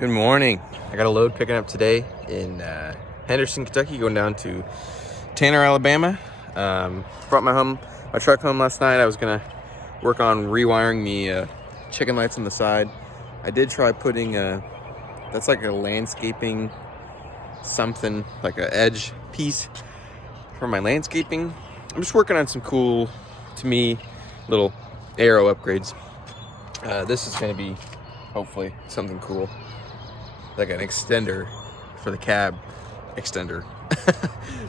Good morning. I got a load picking up today in Henderson, Kentucky, going down to Tanner, Alabama. Brought my truck home last night. I was gonna work on rewiring the chicken lights on the side. I did try putting that's like a landscaping something, like an edge piece for my landscaping. I'm just working on some cool, to me, little aero upgrades. This is gonna be hopefully something cool, like an extender for the cab extender,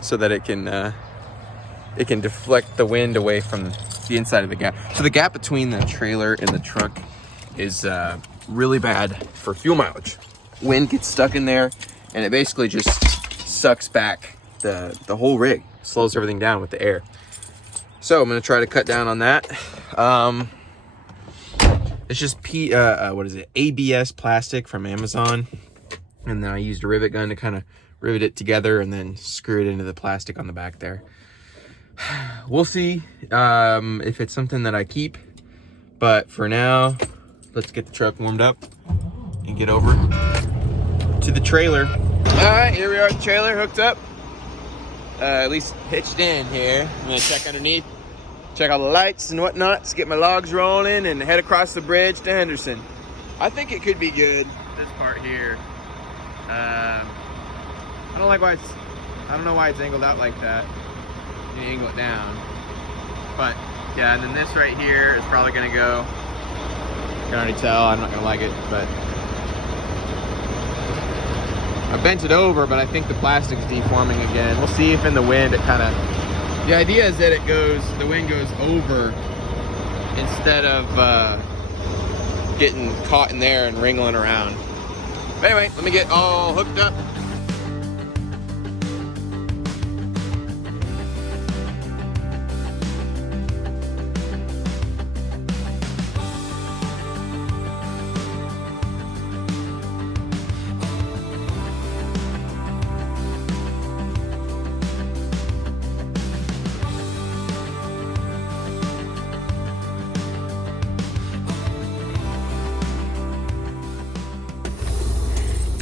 so that it can deflect the wind away from the inside of the gap. So the gap between the trailer and the truck is really bad for fuel mileage. Wind gets stuck in there and it basically just sucks back the whole rig, slows everything down with the air. So I'm gonna try to cut down on that. It's just ABS plastic from Amazon. And then I used a rivet gun to kind of rivet it together and then screw it into the plastic on the back there. We'll see if it's something that I keep. But for now, let's get the truck warmed up and get over to the trailer. All right, here we are at the trailer, hooked up. At least hitched in here. I'm gonna check underneath, check all the lights and whatnot, get my logs rolling and head across the bridge to Henderson. I think it could be good, this part here. I don't know why it's angled out like that. You angle it down. But yeah, and then this right here is probably gonna go. You can already tell I'm not gonna like it, but I bent it over, but I think the plastic's deforming again. We'll see if in the wind it kind of. The idea is that the wind goes over instead of getting caught in there and wriggling around. But anyway, let me get all hooked up.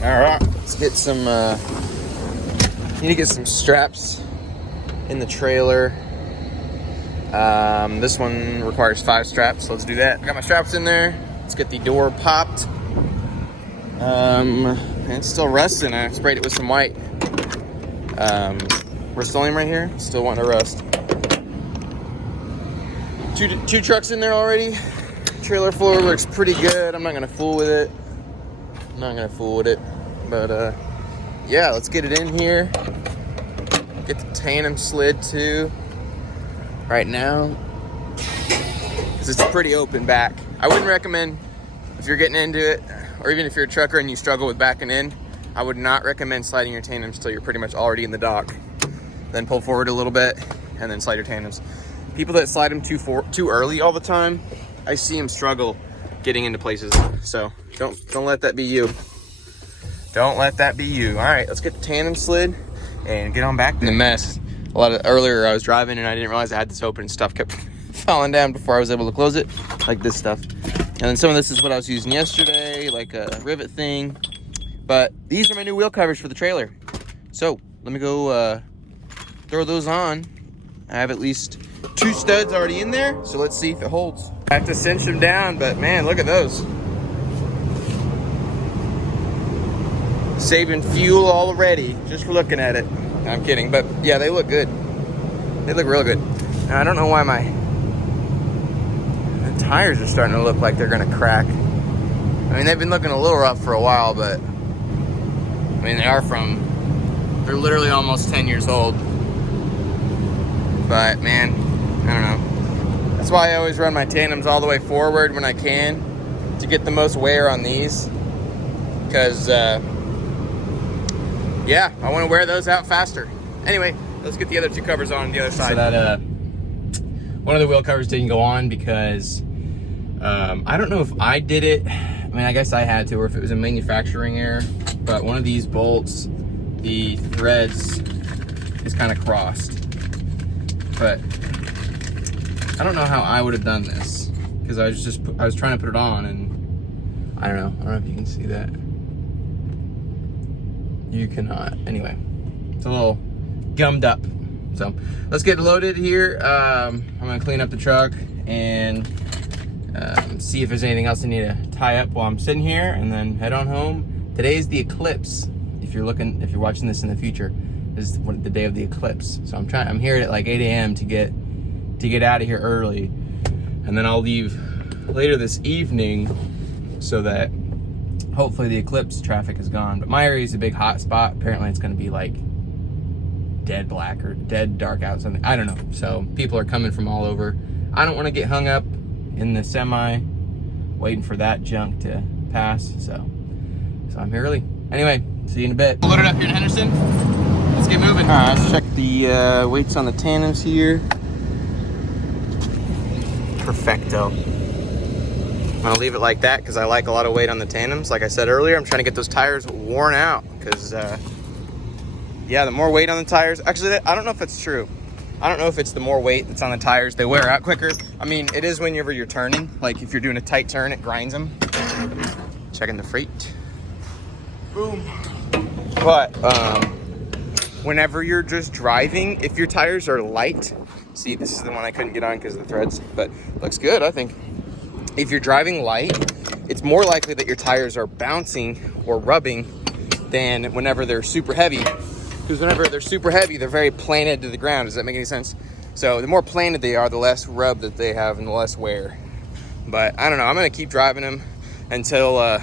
All right, let's get some, need to get some straps in the trailer. This one requires 5 straps, so let's do that. I got my straps in there. Let's get the door popped. And it's still rusting. I sprayed it with some white Rust-Oleum right here. Still wanting to rust. Two trucks in there already. Trailer floor looks pretty good. I'm not gonna fool with it. But yeah, let's get it in here. Get the tandem slid too right now, because it's pretty open back. I wouldn't recommend, if you're getting into it, or even if you're a trucker and you struggle with backing in, I would not recommend sliding your tandems till you're pretty much already in the dock. Then pull forward a little bit and then slide your tandems. People that slide them too early all the time, I see them struggle getting into places. So don't let that be you. Don't let that be you. All right, let's get the tandem slid and get on back in the mess. Earlier I was driving and I didn't realize I had this open and stuff kept falling down before I was able to close it, like this stuff. And then some of this is what I was using yesterday, like a rivet thing. But these are my new wheel covers for the trailer. So let me go throw those on. I have at least 2 studs already in there, so let's see if it holds. I have to cinch them down, but man, look at those. Saving fuel already, just for looking at it. I'm kidding, but yeah, they look good. They look real good. Now, I don't know why the tires are starting to look like they're gonna crack. I mean, they've been looking a little rough for a while, but I mean, they're literally almost 10 years old. But man, I don't know. That's why I always run my tandems all the way forward when I can, to get the most wear on these. Because, yeah, I want to wear those out faster. Anyway, let's get the other 2 covers on the other side. So that, one of the wheel covers didn't go on because, I don't know if I did it. I mean, I guess I had to, or if it was a manufacturing error. But one of these bolts, the threads is kind of crossed. But I don't know how I would have done this, because I was trying to put it on, and I don't know if you can see that. You cannot. Anyway, it's a little gummed up. So let's get loaded here. I'm gonna clean up the truck and see if there's anything else I need to tie up while I'm sitting here, and then head on home. Today's the eclipse. If you're watching this in the future, this is the day of the eclipse. So I'm here at like 8 a.m. to get out of here early, and then I'll leave later this evening so that hopefully the eclipse traffic is gone. But my area is a big hot spot. Apparently it's going to be like dead black or dead dark out, something. I don't know. So people are coming from all over. I don't want to get hung up in the semi waiting for that junk to pass. So I'm here early. Anyway, see you in a bit. Loaded up here in Henderson. Let's get moving. All right, let's check the weights on the tandems here. Perfecto. I'm gonna leave it like that because I like a lot of weight on the tandems. Like I said earlier, I'm trying to get those tires worn out because, yeah, the more weight on the tires, actually, I don't know if it's true. I don't know if it's the more weight that's on the tires, they wear out quicker. I mean, it is whenever you're turning. Like if you're doing a tight turn, it grinds them. Checking the freight. Boom. But whenever you're just driving, if your tires are light, see, this is the one I couldn't get on because of the threads, but looks good, I think. If you're driving light, it's more likely that your tires are bouncing or rubbing than whenever they're super heavy. Because whenever they're super heavy, they're very planted to the ground. Does that make any sense? So the more planted they are, the less rub that they have and the less wear. But I don't know, I'm gonna keep driving them until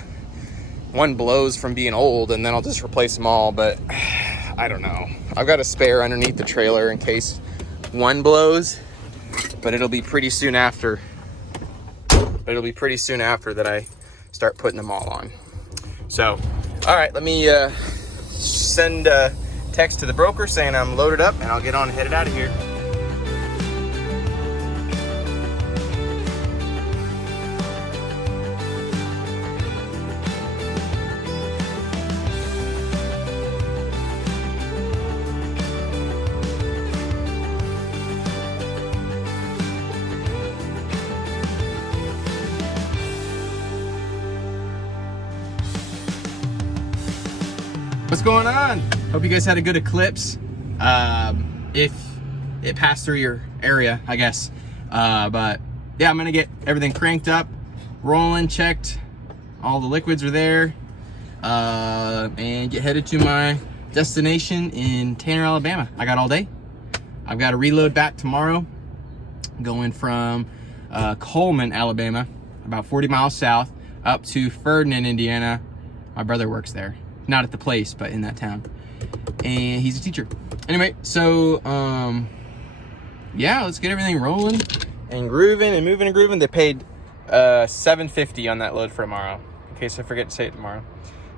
one blows from being old, and then I'll just replace them all. But I don't know. I've got a spare underneath the trailer in case one blows, but it'll be pretty soon after. That I start putting them all on. So, all right, let me send a text to the broker saying I'm loaded up, and I'll get on and headed out of here. What's going on? Hope you guys had a good eclipse. If it passed through your area, I guess. But yeah, I'm gonna get everything cranked up, rolling, checked. All the liquids are there. And get headed to my destination in Tanner, Alabama. I got all day. I've got to reload back tomorrow. Going from Coleman, Alabama, about 40 miles south, up to Ferdinand, Indiana. My brother works there. Not at the place, but in that town. And he's a teacher. Anyway, so, yeah, let's get everything rolling and grooving and moving and grooving. They paid $750 on that load for tomorrow, in case I forget to say it tomorrow.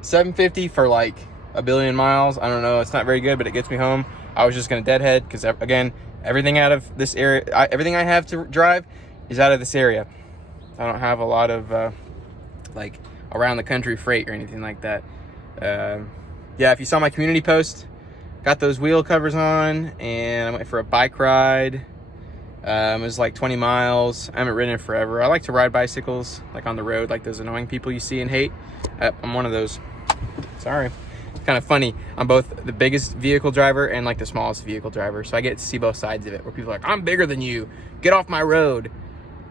$750 for like a billion miles. I don't know. It's not very good, but it gets me home. I was just going to deadhead because, again, everything out of this area, everything I have to drive is out of this area. I don't have a lot of, like, around the country freight or anything like that. Yeah, if you saw my community post, got those wheel covers on, and I went for a bike ride. It was like 20 miles. I haven't ridden it forever. I like to ride bicycles, like on the road, like those annoying people you see and hate. I'm one of those. Sorry. It's kind of funny. I'm both the biggest vehicle driver and like the smallest vehicle driver, so I get to see both sides of it, where people are like, I'm bigger than you, get off my road.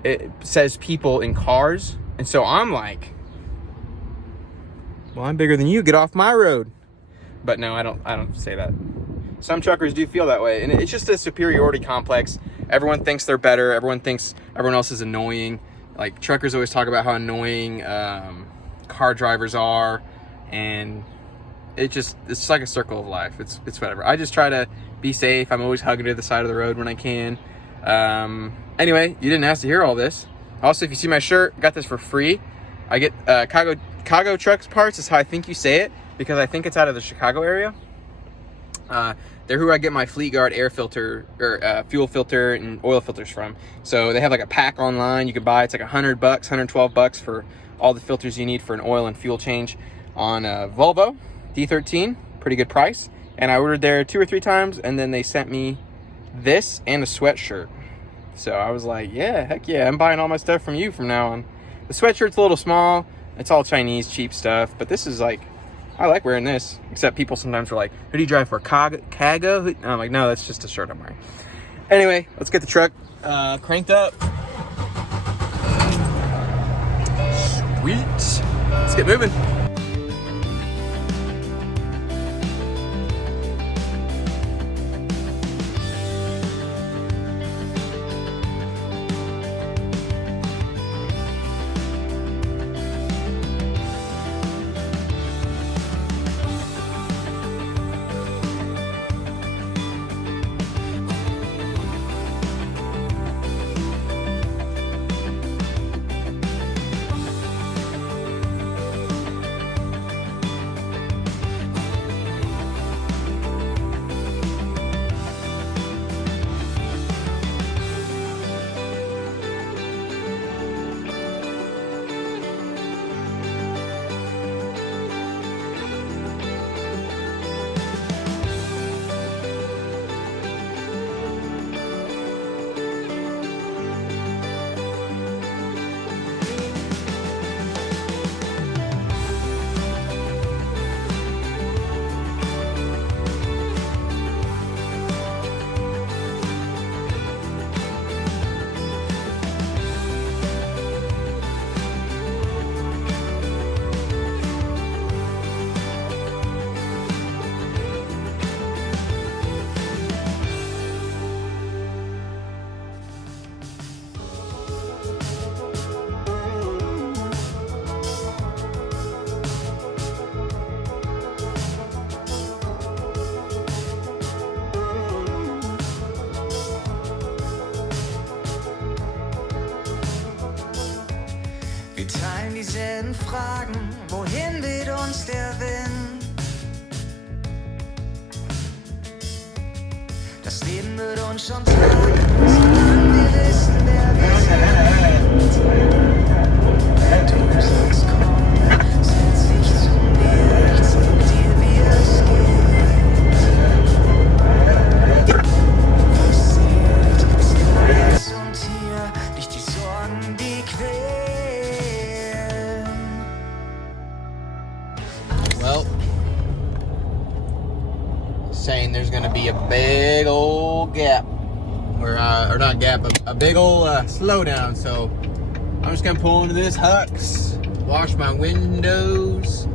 It says people in cars, and so I'm like, well, I'm bigger than you, get off my road. But no, I don't say that. Some truckers do feel that way, and it's just a superiority complex. Everyone thinks they're better. Everyone thinks everyone else is annoying. Like, truckers always talk about how annoying car drivers are, and it's like a circle of life. It's whatever. I just try to be safe. I'm always hugging to the side of the road when I can. Anyway, you didn't ask to hear all this. Also, if you see my shirt, I got this for free. I get Chicago Trucks Parts is how I think you say it, because I think it's out of the Chicago area. They're who I get my Fleet Guard air filter or fuel filter and oil filters from. So they have like a pack online you can buy. It's like $100, $112 for all the filters you need for an oil and fuel change on a Volvo D13. Pretty good price. And I ordered there 2 or 3 times, and then they sent me this and a sweatshirt. So I was like, yeah, heck yeah, I'm buying all my stuff from you from now on. The sweatshirt's a little small. It's all Chinese cheap stuff, but this is like I like wearing this, except people sometimes are like, who do you drive for, Kago? And I'm like, no, that's just a shirt I'm wearing. Anyway, let's get the truck cranked up. Sweet. Let's get moving. Wir teilen dieselben Fragen, wohin weht uns der Wind? Das Leben wird uns schon tragen, solange wir wissen, wer wir sind. Du sagst komm, setz dich zu mir, ich zeig dir, wie es geht. Was zählt, ist nur jetzt und hier, nicht die Sorgen, die quälen. Well, saying there's gonna be a big old gap, where or not gap, a big old slowdown. So I'm just gonna pull into this Hux, wash my windows,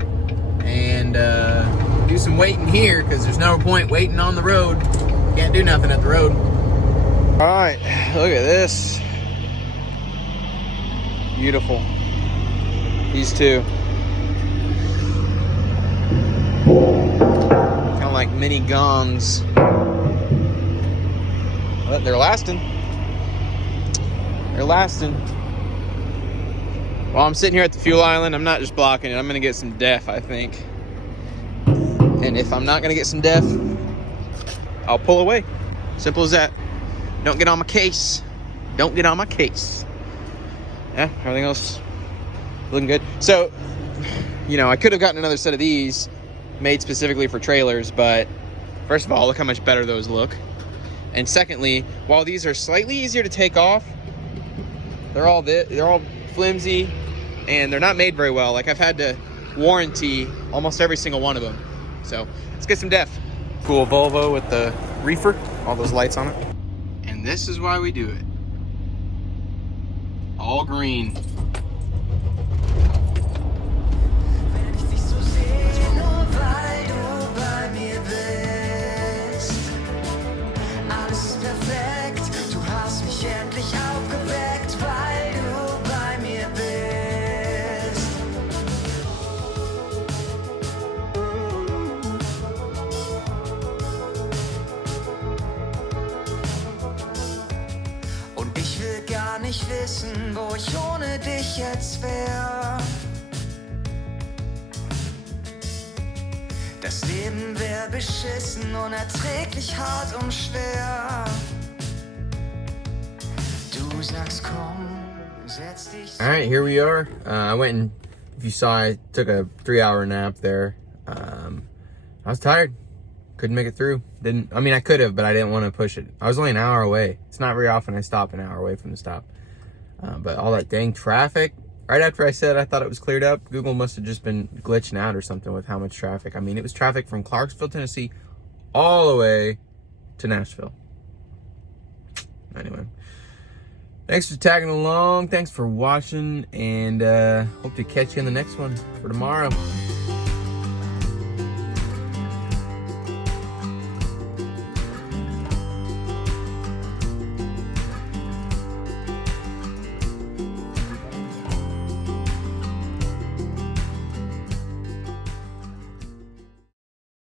and do some waiting here because there's no point waiting on the road. Can't do nothing at the road. All right, look at this. Beautiful. These two. Kind of like mini gongs. But they're lasting. They're lasting. While I'm sitting here at the fuel island, I'm not just blocking it. I'm gonna get some def, I think. And if I'm not gonna get some def, I'll pull away. Simple as that. Don't get on my case. Don't get on my case. Yeah, everything else looking good. So, you know, I could have gotten another set of these made specifically for trailers, but first of all, look how much better those look. And secondly, while these are slightly easier to take off, they're all flimsy and they're not made very well. Like, I've had to warranty almost every single one of them. So let's get some def. Cool Volvo with the reefer, all those lights on it. And this is why we do it. All green. Nicht wissen, wo ich ohne dich jetzt wär. Das Leben wär beschissen, unerträglich hart und schwer. Du sagst komm, setz dich. All right, here we are. I went and, if you saw, I took a 3-hour nap there. I was tired. Couldn't make it through. I mean, I could have, but I didn't want to push it. I was only an hour away. It's not very often I stop an hour away from the stop. But all that dang traffic, Right after I said I thought it was cleared up, Google must have just been glitching out or something with how much traffic. I mean, it was traffic from Clarksville, Tennessee, all the way to Nashville. Anyway, thanks for tagging along. Thanks for watching, and hope to catch you in the next one for tomorrow.